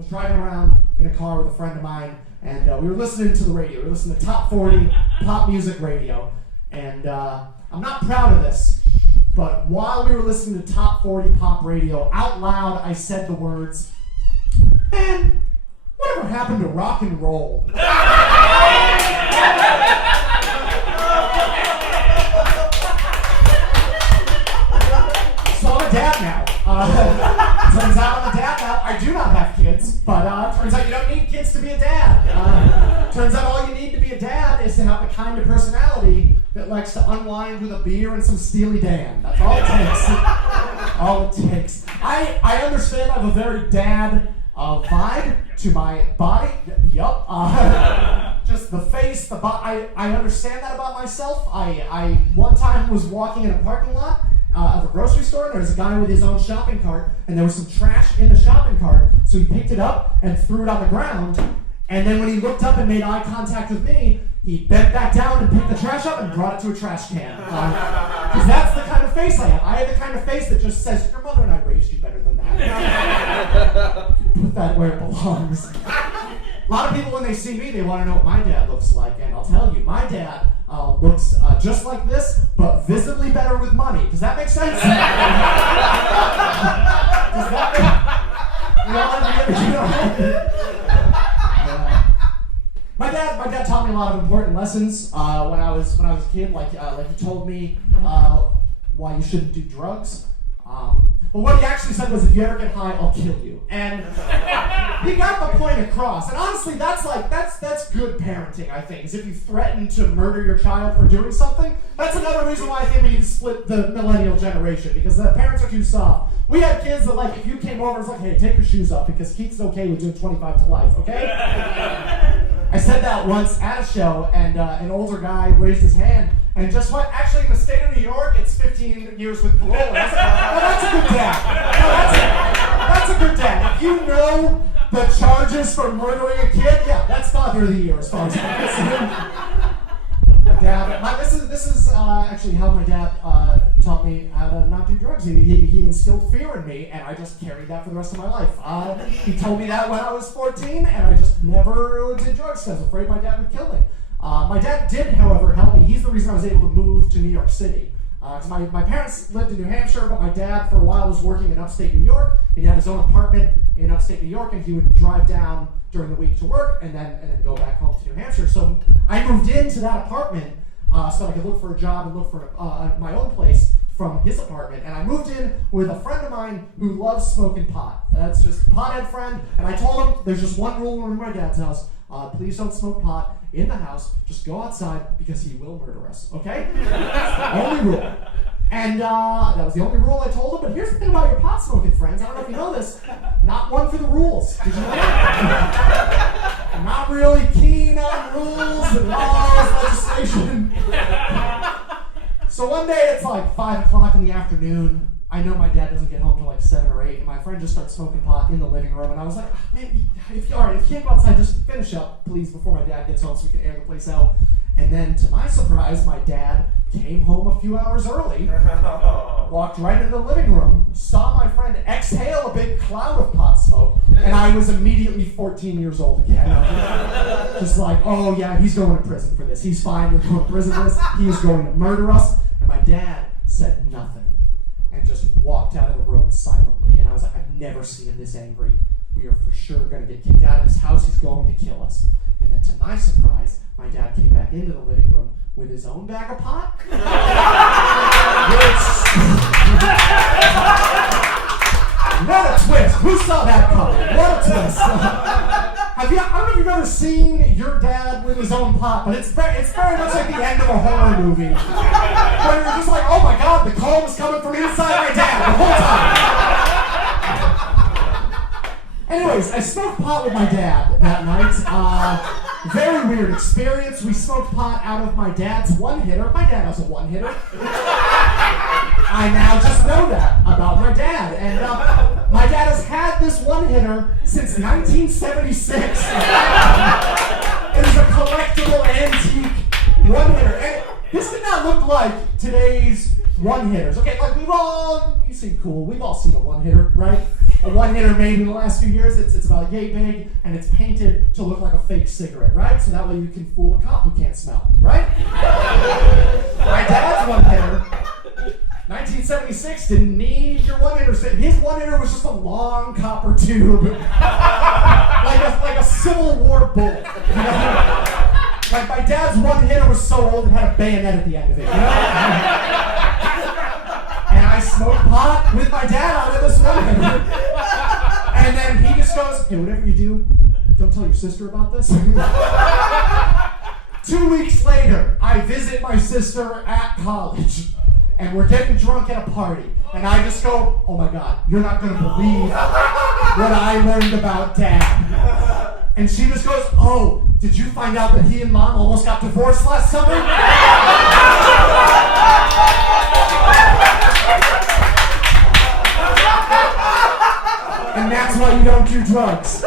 was driving around in a car with a friend of mine, and we were listening to the radio. We were listening to Top 40 pop music radio. And I'm not proud of this, but while we were listening to Top 40 pop radio, out loud I said the words, "Man, whatever happened to rock and roll?" So I'm a dad now. Turns out I'm a dad now. I do not have kids, but turns out you don't need kids to be a dad. Turns out all you need to be a dad is to have the kind of personality that likes to unwind with a beer and some Steely Dan. That's all it takes. All it takes. I understand I have a very dad vibe to my body. Yup. Just the face, the body. I understand that about myself. I one time was walking in a parking lot of a grocery store, and there was a guy with his own shopping cart, and there was some trash in the shopping cart, so he picked it up and threw it on the ground, and then when he looked up and made eye contact with me, he bent back down and picked the trash up and brought it to a trash can. Because that's the kind of face I have. I have the kind of face that just says, "Your mother and I raised you better than that." Put that where it belongs. A lot of people, when they see me, they want to know what my dad looks like, and I'll tell you, my dad looks just like this, but visibly better with money. Does that make sense? Does that make My dad taught me a lot of important lessons when I was a kid. Like he told me why you shouldn't do drugs. Well, what he actually said was, if you ever get high, I'll kill you. And he got the point across. And honestly, that's good parenting, I think. Is if you threaten to murder your child for doing something, that's another reason why I think we need to split the millennial generation, because the parents are too soft. We had kids that, like, if you came over, it's like, "Hey, take your shoes off, because Keith's okay with doing 25 to life, okay?" I said that once at a show, and an older guy raised his hand, and just what? Actually, in the state of New York, it's 15 years with parole. And I was like, "Oh, that's a good dad. No, that's a good dad. If you know the charges for murdering a kid, yeah, that's Father of the Year as far as I'm concerned." This is actually how my dad taught me how to not do drugs. He instilled fear in me, and I just carried that for the rest of my life. He told me that when I was 14, and I just never did drugs because I was afraid my dad would kill me. My dad did, however, help me. He's the reason I was able to move to New York City. Because my parents lived in New Hampshire, but my dad, for a while, was working in upstate New York. He had his own apartment in upstate New York, and he would drive down during the week to work, and then go back home to New Hampshire. So I moved into that apartment so I could look for a job and look for my own place from his apartment. And I moved in with a friend of mine who loves smoking pot. That's just a pothead friend. And I told him, there's just one rule in my dad's house. Please don't smoke pot in the house. Just go outside, because he will murder us, okay? That's the only rule. And that was the only rule I told him. But here's the thing about your pot smoking friends. I don't know if you know this. Not one for the rules. Did you know that? I'm not really keen on rules and laws, legislation. So one day it's like 5 o'clock in the afternoon. I know my dad doesn't get home till like 7 or 8, and my friend just starts smoking pot in the living room, and I was like, "Man, if you can't go outside, just finish up, please, before my dad gets home so we can air the place out." And then, to my surprise, my dad came home a few hours early, walked right into the living room, saw my friend exhale a big cloud of pot smoke, and I was immediately 14 years old again. Just like, "Oh yeah, he's going to prison for this. He's fine with going to prison for this. He is going to murder us." And my dad said nothing, and just walked out of the room silently. And I was like, "I've never seen him this angry. We are for sure going to get kicked out of this house. He's going to kill us." And then, to my surprise, my dad came back into the living room with his own bag of pot. What a twist! Who saw that coming? What a twist! I don't know if you've ever seen your dad with his own pot, but it's very much like the end of a horror movie, where you're just like, "Oh my God, the call was coming from inside my dad the whole time." Anyways, I smoked pot with my dad that night. Very weird experience. We smoked pot out of my dad's one-hitter. My dad has a one-hitter. I now just know that about my dad. And my dad has had this one-hitter since 1976. It is a collectible antique one-hitter. And this did not look like today's one-hitters. Okay, like you seem cool. We've all seen a one-hitter, right? A one-hitter made in the last few years. It's about yay big, and it's painted to look like a fake cigarette, right? So that way you can fool a cop who can't smell, right? My dad's one-hitter, 1976, didn't need your one-hitter. His one-hitter was just a long copper tube, like a Civil War bullet. You know? Like my dad's one-hitter was so old it had a bayonet at the end of it. You know? And I smoked pot with my dad out of this one-hitter. And then he just goes, "Hey, whatever you do, don't tell your sister about this." 2 weeks later, I visit my sister at college. And we're getting drunk at a party. And I just go, "Oh my God, you're not going to believe what I learned about Dad." And she just goes, "Oh, did you find out that he and Mom almost got divorced last summer?" And that's why you don't do drugs.